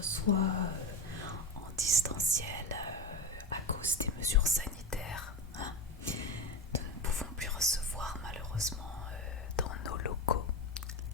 reçois en distanciel à cause des mesures sanitaires. Hein. Nous ne pouvons plus recevoir malheureusement dans nos locaux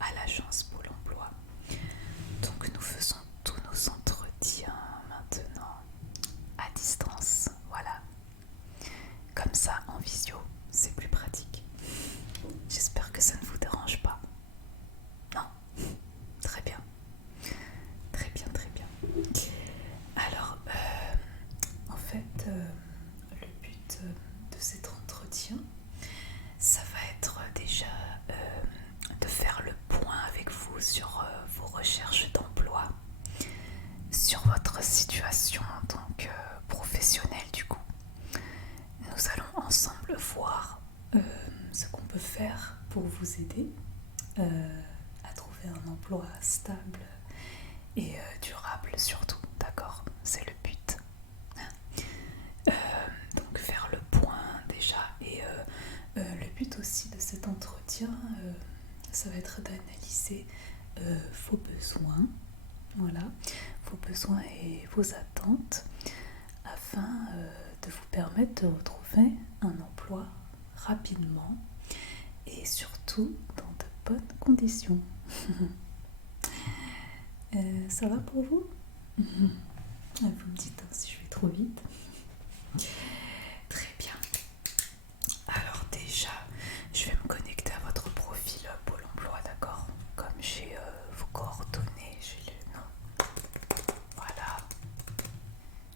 à l'agence Pôle emploi. Donc nous faisons tous nos entretiens maintenant à distance. Voilà. Comme ça, en visio, c'est plus pratique. J'espère que ça ne vous dérange pas. Non? Très bien. Très bien, très bien. Alors, en fait, le but de cet entretien, ça va être déjà de faire le point avec vous sur vos recherches d'emploi, sur votre situation en tant que professionnel du coup. Nous allons ensemble voir ce qu'on peut faire pour vous aider à trouver un emploi stable et durable surtout, d'accord? C'est le but. Donc faire le point déjà et le but aussi de cet entretien, ça va être d'analyser vos besoins, voilà, vos besoins et vos attentes afin de vous permettre de retrouver un emploi rapidement et surtout dans de bonnes conditions. Ça va pour vous? Vous me dites si je vais trop vite. Très bien. Alors déjà, je vais me connecter à votre profil Pôle emploi, d'accord? Comme j'ai vos coordonnées, j'ai le nom. Voilà.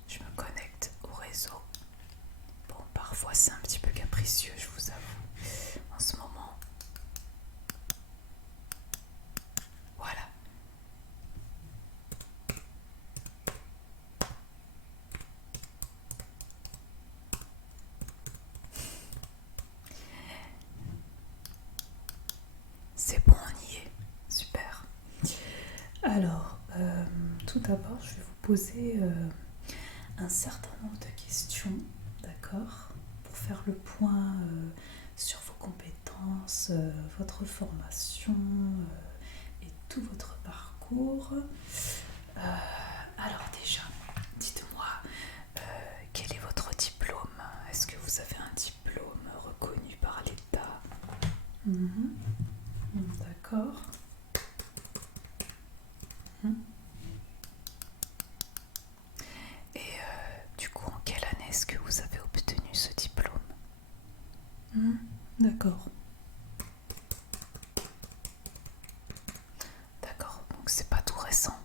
Je me connecte au réseau. Bon, parfois c'est un petit peu capricieux, je vous avoue, en ce moment. Voilà. C'est bon, on y est. Super. Alors, tout d'abord, je vais vous poser un certain nombre de questions, d'accord, pour faire le point sur vos compétences, votre formation et tout votre parcours. Alors déjà, dites-moi, quel est votre diplôme? Est-ce que vous avez un diplôme reconnu par l'État? D'accord. Et du coup, en quelle année est-ce que vous avez obtenu ce diplôme? D'accord. D'accord, donc c'est pas tout récent.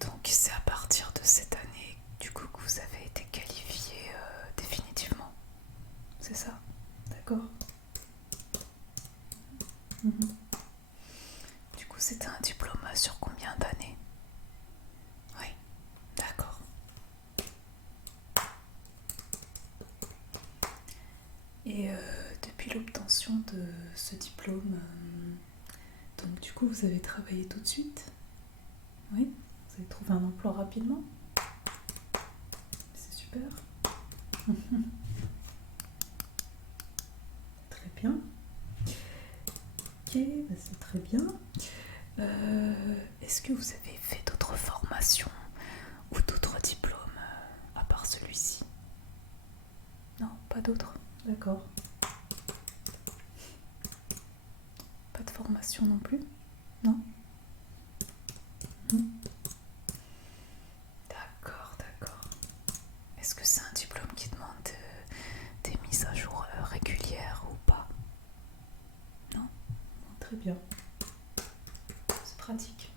Donc c'est à partir de cette année, du coup, que vous avez été qualifié définitivement. C'est ça? D'accord. Du coup, c'était un diplôme sur combien d'années? Oui, d'accord. Et depuis l'obtention de ce diplôme, donc du coup, vous avez travaillé tout de suite? Oui? Vous avez trouvé un emploi rapidement? C'est super. Très bien. Ok, bah c'est très bien. Est-ce que vous avez fait d'autres formations ou d'autres diplômes à part celui-ci? Non, pas d'autres. D'accord. Pas de formation non plus? Non? D'accord, d'accord. Est-ce que c'est un diplôme qui demande des mises à jour régulières ou pas? Non? Très bien. C'est pratique.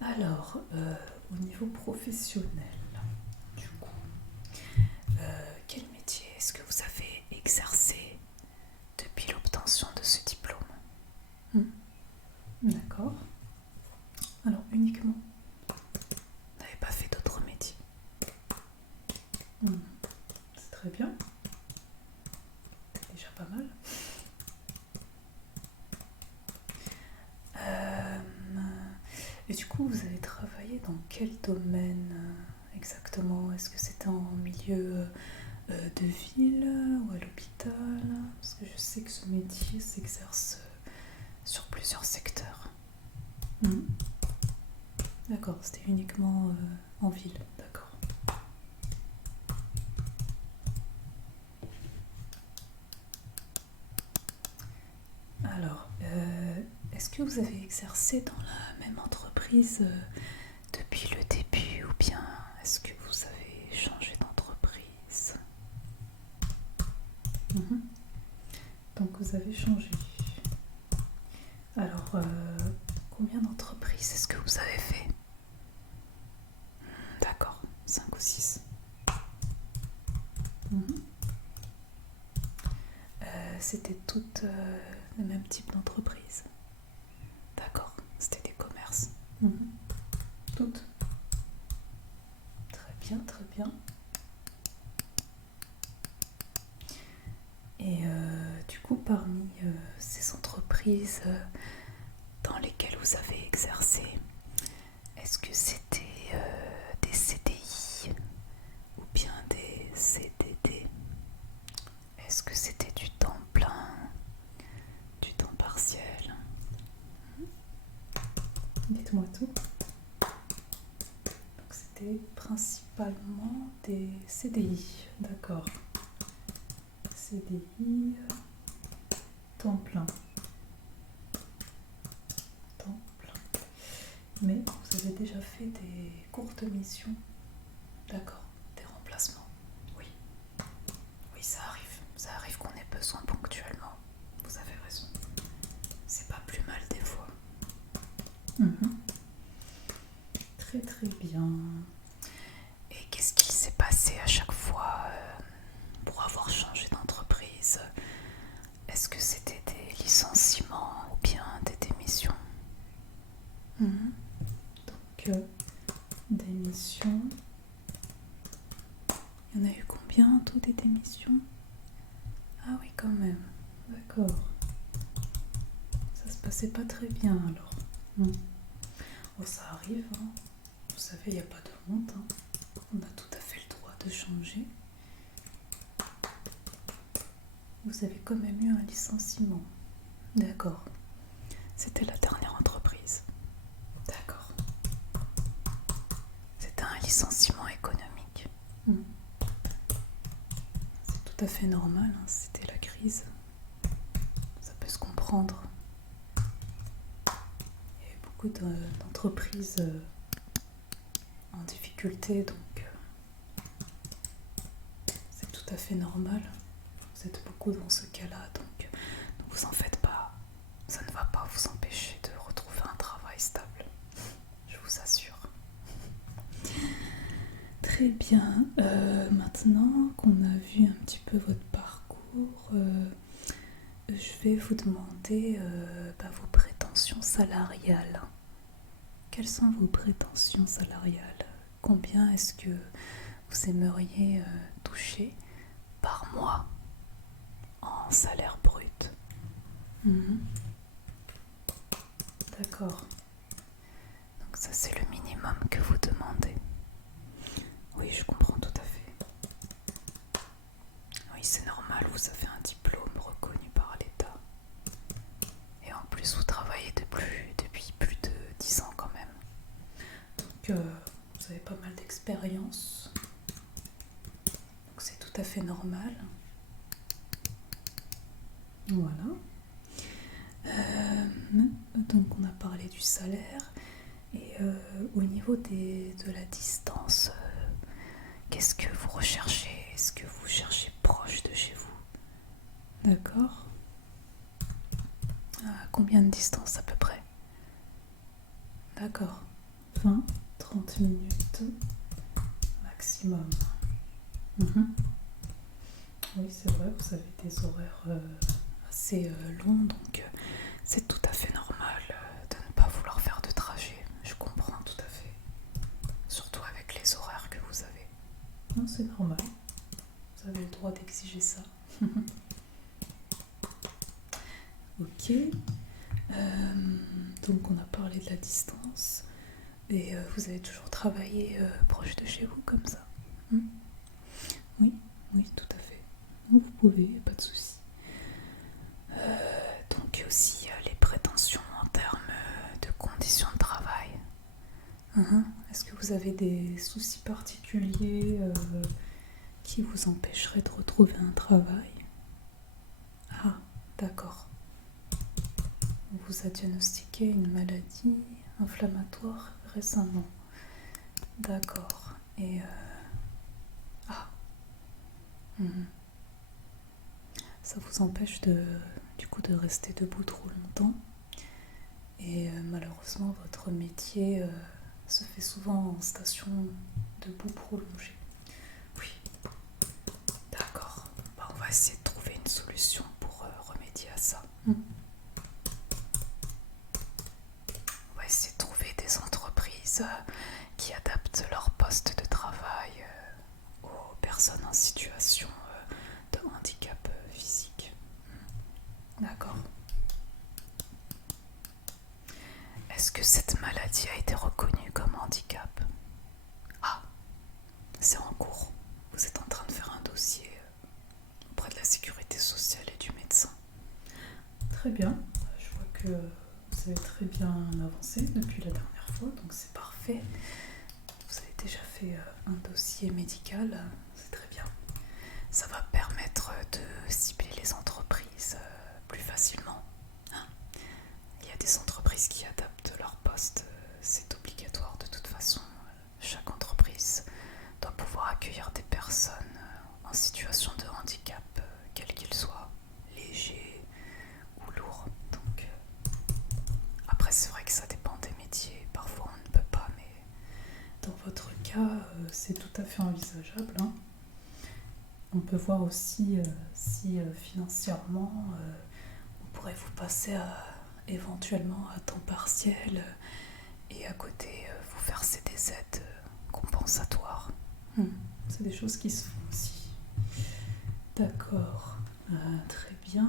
Alors, au niveau professionnel, du coup, quel métier est-ce que vous avez exercé depuis l'obtention de ce diplôme? D'accord. Alors, uniquement? Vous n'avez pas fait d'autres métiers? C'est très bien. C'est déjà pas mal. Et du coup, vous avez travaillé dans quel domaine exactement? Est-ce que c'était en milieu de ville ou à l'hôpital je sais que ce métier s'exerce sur plusieurs secteurs. D'accord, c'était uniquement en ville, d'accord. Alors, est-ce que vous avez exercé dans la même entreprise depuis le début ou bien est-ce que vous avez changé d'entreprise? Donc vous avez changé. Alors, combien d'entreprises est-ce que vous avez fait? D'accord, 5 ou 6. C'était toutes le même type d'entreprise? D'accord, c'était des commerces. Toutes? Très bien, très bien. Et du coup, parmi ces entreprises dans lesquelles vous avez exercé, est-ce que c'était des CDI ou bien des CDD? Est-ce que c'était du temps plein, du temps partiel? Dites-moi tout. Donc c'était principalement des CDI, d'accord. CDI, temps plein. Temps plein. Mais vous avez déjà fait des courtes missions? D'accord, des remplacements. Oui. Oui, ça arrive. Ça arrive qu'on ait besoin ponctuellement. Vous avez raison. C'est pas plus mal des fois. Très très bien. Et qu'est-ce qu'il s'est passé à chaque fois pour avoir changé d'entreprise? Est-ce que c'était des licenciements ou bien des démissions? Donc, démissions. Il y en a eu combien, tout des démissions? Ah oui, quand même. D'accord. Ça se passait pas très bien alors. Oh, ça arrive, hein. Vous savez, il n'y a pas de honte. On a tout à fait le droit de changer. Vous avez quand même eu un licenciement. D'accord. C'était la dernière entreprise. D'accord. C'était un licenciement économique. C'est tout à fait normal, hein. C'était la crise. Ça peut se comprendre. Il y a beaucoup d'entreprises en difficulté, donc c'est tout à fait normal. Vous êtes beaucoup dans ce cas-là, donc ne vous en faites pas. Ça ne va pas vous empêcher de retrouver un travail stable, je vous assure. Très bien. Maintenant qu'on a vu un petit peu votre parcours, je vais vous demander vos prétentions salariales. Quelles sont vos prétentions salariales? Combien est-ce que vous aimeriez toucher par mois en salaire brut? D'accord. Donc ça, c'est le minimum que vous demandez. Oui, je comprends tout à fait. Oui, c'est normal, vous avez un diplôme reconnu par l'État. Et en plus, vous travaillez depuis plus de 10 ans quand même. Donc, vous avez pas mal d'expérience. Donc, c'est tout à fait normal. Voilà. Donc, on a parlé du salaire. Et au niveau de la distance, qu'est-ce que vous recherchez? Est-ce que vous cherchez proche de chez vous? D'accord. Combien de distance à peu près? D'accord. 20-30 minutes maximum. Oui, c'est vrai, vous avez des horaires assez longs, donc c'est tout à fait normal de ne pas vouloir faire de trajet. Je comprends tout à fait. Surtout avec les horaires que vous avez. Non, c'est normal. Vous avez le droit d'exiger ça. Ok. Donc on a parlé de la distance. Et vous avez toujours travaillé proche de chez vous comme ça? Oui, tout à fait. Vous pouvez, pas de souci. Est-ce que vous avez des soucis particuliers qui vous empêcheraient de retrouver un travail? Ah, d'accord. On vous a diagnostiqué une maladie inflammatoire récemment. D'accord. Et ah. Ça vous empêche du coup de rester debout trop longtemps. Et malheureusement, votre métier se fait souvent en station debout prolongée. Oui. D'accord. On va essayer de trouver une solution pour remédier à ça. On va essayer de trouver des entreprises qui adaptent leur poste de travail aux personnes en situation de handicap physique. D'accord. Est-ce que cette maladie a été reconnue comme handicap? Ah, c'est en cours. Vous êtes en train de faire un dossier auprès de la sécurité sociale et du médecin. Très bien. Je vois que vous avez très bien avancé depuis la dernière fois, donc c'est parfait. Vous avez déjà fait un dossier médical, c'est très bien. Ça va permettre de cibler les entreprises plus facilement. Il y a des entreprises qui adaptent leur poste, c'est obligatoire de toute façon. Chaque entreprise doit pouvoir accueillir des personnes en situation de handicap, quel qu'il soit, léger ou lourd. Donc, après, c'est vrai que ça dépend des métiers. Parfois, on ne peut pas, mais dans votre cas, c'est tout à fait envisageable. On peut voir aussi si financièrement, on pourrait vous passer éventuellement à temps partiel et à côté vous verser des aides compensatoires. C'est des choses qui se font aussi. D'accord, très bien.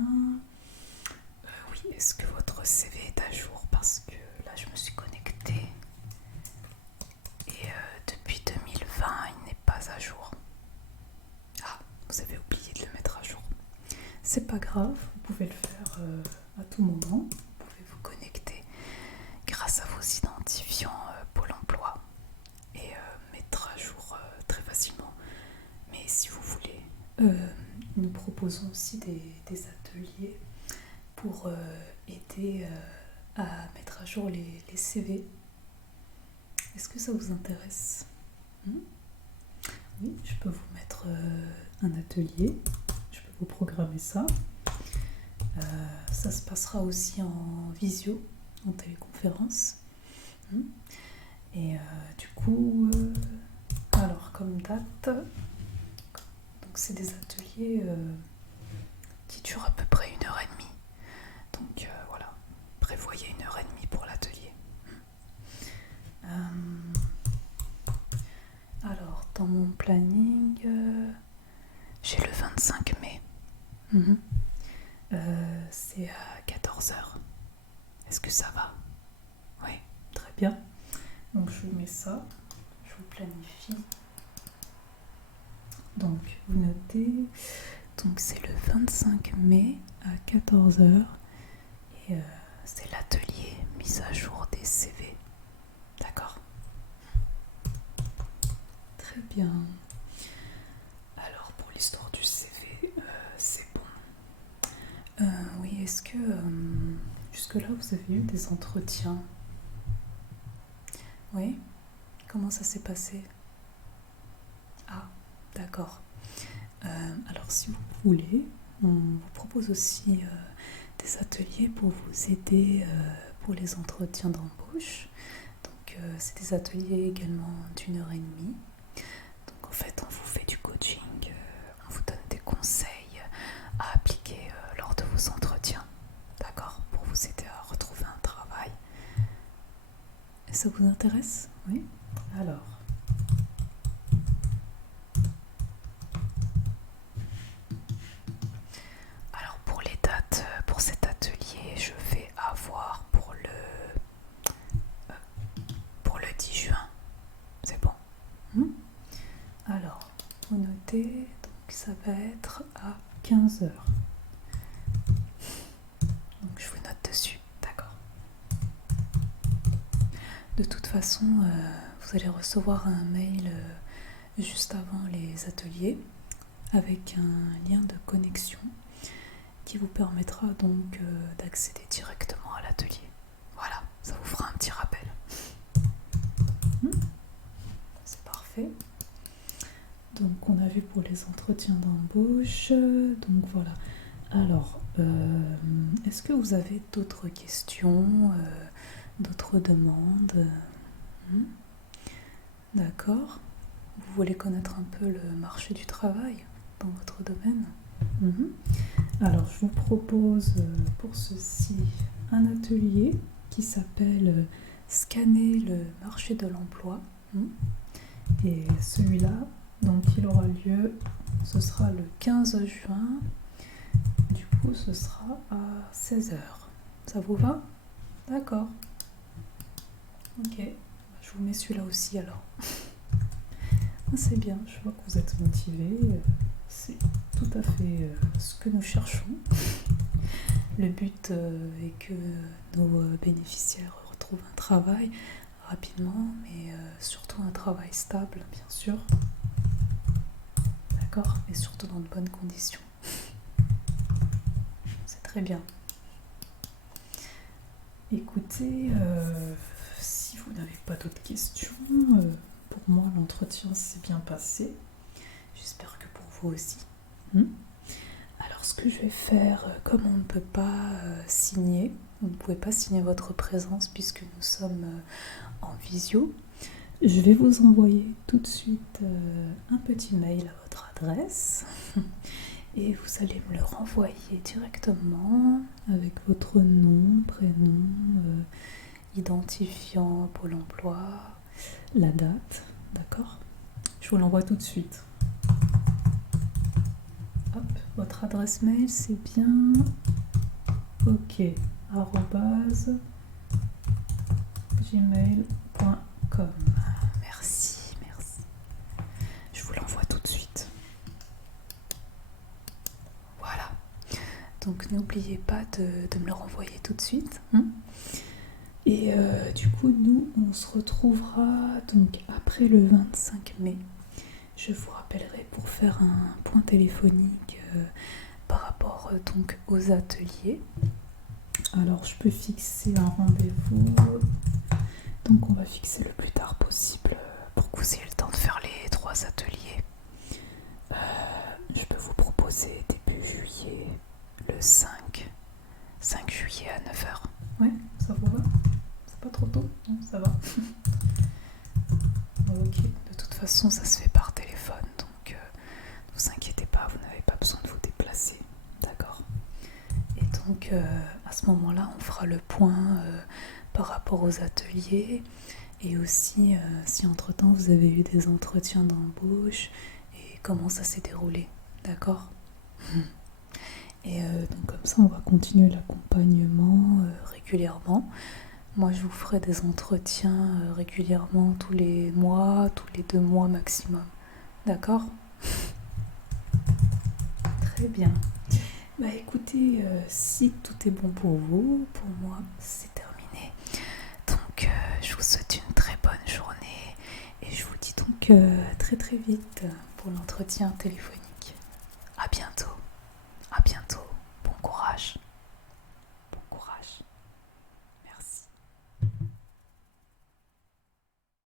Oui, est-ce que votre CV est à jour? Parce que là, je me suis connectée et depuis 2020, il n'est pas à jour. Ah, vous avez oublié de le mettre à jour. C'est pas grave, vous pouvez le faire à tout moment. Vous pouvez vous connecter grâce à vos identifiants Pôle emploi et mettre à jour très facilement. Mais si vous voulez, nous proposons aussi des ateliers pour aider à mettre à jour les CV. Est-ce que ça vous intéresse? Oui, je peux vous mettre un atelier, je peux vous programmer ça. Ça se passera aussi en visio, en téléconférence. Et du coup, alors comme date, donc c'est des ateliers qui durent à peu près 1h30. Donc voilà, prévoyez 1h30 pour l'atelier. Alors, dans mon planning, j'ai le 25 mai. C'est à 14h. Est-ce que ça va? Oui, très bien. Donc je vous mets ça, je vous planifie. Donc vous notez, donc c'est le 25 mai à 14h et c'est l'atelier mise à jour des CV. D'accord? Très bien. Alors pour l'histoire du CV, c'est bon. Oui, est-ce que jusque-là vous avez eu des entretiens? Oui? Comment ça s'est passé? Ah, d'accord. Alors si vous voulez, on vous propose aussi des ateliers pour vous aider pour les entretiens d'embauche. Donc c'est des ateliers également d'1h30. Donc en fait on vous fait du coaching, on vous donne des conseils à appliquer lors de vos entretiens. D'accord? Pour vous aider à retrouver un travail. Ça vous intéresse? Oui? Alors, pour les dates, pour cet atelier, je vais avoir pour le 10 juin. C'est bon? Alors, vous notez, donc ça va être à 15h. Donc je vous note dessus, d'accord? De toute façon, vous allez recevoir un mail juste avant les ateliers avec un lien de connexion qui vous permettra donc d'accéder directement à l'atelier. Voilà, ça vous fera un petit rappel. C'est parfait. Donc on a vu pour les entretiens d'embauche. Donc voilà. Alors, est-ce que vous avez d'autres questions, d'autres demandes? D'accord. Vous voulez connaître un peu le marché du travail dans votre domaine? Alors, je vous propose pour ceci un atelier qui s'appelle Scanner le marché de l'emploi. Et celui-là, donc il aura lieu, ce sera le 15 juin. Du coup, ce sera à 16h. Ça vous va? D'accord. Ok. Je vous mets celui-là aussi alors. C'est bien, je vois que vous êtes motivés. C'est tout à fait ce que nous cherchons. Le but est que nos bénéficiaires retrouvent un travail rapidement, mais surtout un travail stable, bien sûr. D'accord? Et surtout dans de bonnes conditions. C'est très bien. Écoutez, si vous n'avez pas d'autres questions, pour moi l'entretien s'est bien passé. J'espère que pour vous aussi. Alors ce que je vais faire, comme on ne peut pas signer, vous ne pouvez pas signer votre présence puisque nous sommes en visio, je vais vous envoyer tout de suite un petit mail à votre adresse et vous allez me le renvoyer directement avec votre nom, prénom, identifiant Pôle emploi, la date, d'accord? Je vous l'envoie tout de suite. Hop, votre adresse mail c'est bien @gmail.com. Merci. Je vous l'envoie tout de suite. Voilà. Donc n'oubliez pas de me le renvoyer tout de suite. Et du coup, nous, on se retrouvera donc après le 25 mai. Je vous rappellerai pour faire un point téléphonique par rapport donc aux ateliers. Alors, je peux fixer un rendez-vous. Donc, on va fixer le plus tard possible pour que vous ayez le temps de faire les 3 ateliers. Je peux vous proposer début juillet, le 5 juillet à 9h. Ouais, ça vous va? C'est pas trop tôt? Non, ça va. Ok, de toute façon, ça se fait par téléphone, donc ne vous inquiétez pas, vous n'avez pas besoin de vous déplacer. D'accord? Et donc, à ce moment-là, on fera le point par rapport aux ateliers et aussi si entre-temps vous avez eu des entretiens d'embauche et comment ça s'est déroulé. D'accord? Et donc comme ça, on va continuer l'accompagnement régulièrement. Moi, je vous ferai des entretiens régulièrement tous les mois, tous les 2 mois maximum. D'accord? Très bien. Bah écoutez, si tout est bon pour vous, pour moi, c'est terminé. Donc, je vous souhaite une très bonne journée et je vous dis donc à très très vite pour l'entretien téléphonique.